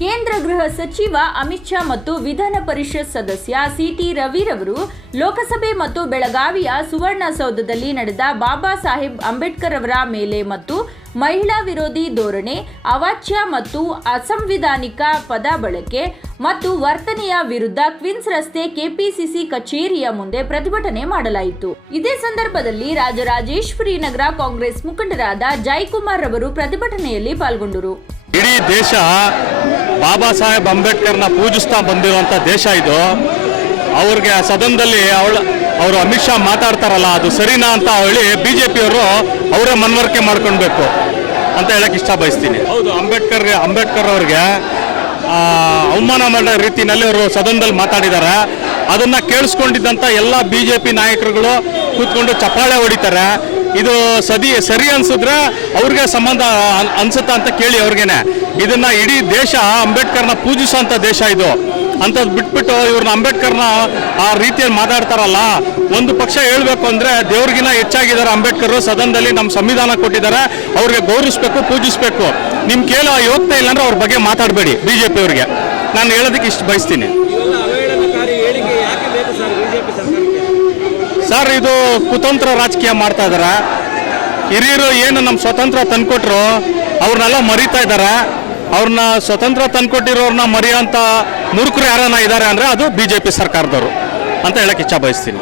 ಕೇಂದ್ರ ಗೃಹ ಸಚಿವ ಅಮಿತ್ ಶಾ ಮತ್ತು ವಿಧಾನ ಪರಿಷತ್ ಸದಸ್ಯ ಸಿಟಿ ರವಿರವರು ಲೋಕಸಭೆ ಮತ್ತು ಬೆಳಗಾವಿಯ ಸುವರ್ಣಸೌಧದಲ್ಲಿ ನಡೆದ ಬಾಬಾ ಸಾಹೇಬ್ ಅಂಬೇಡ್ಕರ್ ಅವರ ಮೇಲೆ ಮತ್ತು ಮಹಿಳಾ ವಿರೋಧಿ ಧೋರಣೆ, ಅವಾಚ್ಯ ಮತ್ತು ಅಸಂವಿಧಾನಿಕ ಪದ ಬಳಕೆ ಮತ್ತು ವರ್ತನೆಯ ವಿರುದ್ಧ ಕ್ವಿನ್ಸ್ ರಸ್ತೆ ಕೆಪಿಸಿಸಿ ಕಚೇರಿಯ ಮುಂದೆ ಪ್ರತಿಭಟನೆ ಮಾಡಲಾಯಿತು. ಇದೇ ಸಂದರ್ಭದಲ್ಲಿ ರಾಜರಾಜೇಶ್ವರಿ ನಗರ ಕಾಂಗ್ರೆಸ್ ಮುಖಂಡರಾದ ಜಯಕುಮಾರ್ ಅವರು ಪ್ರತಿಭಟನೆಯಲ್ಲಿ ಪಾಲ್ಗೊಂಡರು. ಇಡೀ ದೇಶ ಬಾಬಾ ಸಾಹೇಬ್ ಅಂಬೇಡ್ಕರ್ನ ಪೂಜಿಸ್ತಾ ಬಂದಿರುವಂಥ ದೇಶ ಇದು. ಅವ್ರಿಗೆ ಸದನದಲ್ಲಿ ಅವಳ, ಅವರು ಅಮಿತ್ ಶಾ ಮಾತಾಡ್ತಾರಲ್ಲ, ಅದು ಸರಿನಾ ಅಂತ ಹೇಳಿ ಬಿ ಜೆ ಪಿಯವರು ಅವರೇ ಮನವರಿಕೆ ಮಾಡ್ಕೊಳ್ಬೇಕು ಅಂತ ಹೇಳಕ್ಕೆ ಇಷ್ಟ ಬಯಸ್ತೀನಿ ಹೌದು ಅಂಬೇಡ್ಕರ್ ಅಂಬೇಡ್ಕರ್ ಅವ್ರಿಗೆ ಅವಮಾನ ಮಾಡೋ ರೀತಿಯಲ್ಲಿ ಅವರು ಸದನದಲ್ಲಿ ಮಾತಾಡಿದ್ದಾರೆ. ಅದನ್ನ ಕೇಳಿಸ್ಕೊಂಡಿದ್ದಂಥ ಎಲ್ಲ ಬಿ ಜೆ ಪಿ ನಾಯಕರುಗಳು ಕೂತ್ಕೊಂಡು ಚಪ್ಪಾಳೆ ಹೊಡಿತಾರೆ. ಇದು ಸದಿ ಸರಿ ಅನ್ಸಿದ್ರೆ ಅವ್ರಿಗೆ ಸಂಬಂಧ ಅನ್- ಅನ್ಸುತ್ತಾ ಅಂತ ಕೇಳಿ ಅವ್ರಿಗೇನೆ. ಇದನ್ನ ಇಡೀ ದೇಶ ಅಂಬೇಡ್ಕರ್ನ ಪೂಜಿಸುವಂತ ದೇಶ ಇದು. ಅಂಥದ್ದು ಬಿಟ್ಬಿಟ್ಟು ಇವ್ರನ್ನ ಅಂಬೇಡ್ಕರ್ನ ಆ ರೀತಿಯಲ್ಲಿ ಮಾತಾಡ್ತಾರಲ್ಲ, ಒಂದು ಪಕ್ಷ ಹೇಳ್ಬೇಕು ಅಂದ್ರೆ ದೇವ್ರಿಗಿನ ಹೆಚ್ಚಾಗಿದ್ದಾರೆ ಅಂಬೇಡ್ಕರ್ ಸದನದಲ್ಲಿ ನಮ್ಮ ಸಂವಿಧಾನ ಕೊಟ್ಟಿದ್ದಾರೆ, ಅವ್ರಿಗೆ ಗೌರವಿಸ್ಬೇಕು, ಪೂಜಿಸ್ಬೇಕು. ನಿಮ್ ಕೇಳೋ ಯೋಗ್ಯತೆ ಇಲ್ಲ ಅಂದ್ರೆ ಅವ್ರ ಬಗ್ಗೆ ಮಾತಾಡಬೇಡಿ ಬಿಜೆಪಿ ಅವ್ರಿಗೆ ನಾನು ಹೇಳೋದಕ್ಕೆ ಇಷ್ಟು ಬಯಸ್ತೀನಿ. ಸರ್, ಇದು ಕುತಂತ್ರ ರಾಜಕೀಯ ಮಾಡ್ತಾ ಇದಾರೆ. ಹಿರಿಯರು ಏನು ನಮ್ಮ ಸ್ವತಂತ್ರ ತಂದ್ಕೊಟ್ರು, ಅವ್ರನ್ನೆಲ್ಲ ಮರಿತಾ ಇದ್ದಾರೆ ಅವ್ರನ್ನ ಸ್ವತಂತ್ರ ತಂದ್ಕೊಟ್ಟಿರೋರ್ನ ಮರೆಯೋಂಥ ಮೂರ್ಖರು ಯಾರನ್ನ ಇದ್ದಾರೆ ಅಂದರೆ ಅದು ಬಿ ಜೆ ಪಿ ಸರ್ಕಾರದವರು ಅಂತ ಹೇಳಕ್ಕೆ ಇಚ್ಛಾ ಬಯಸ್ತೀನಿ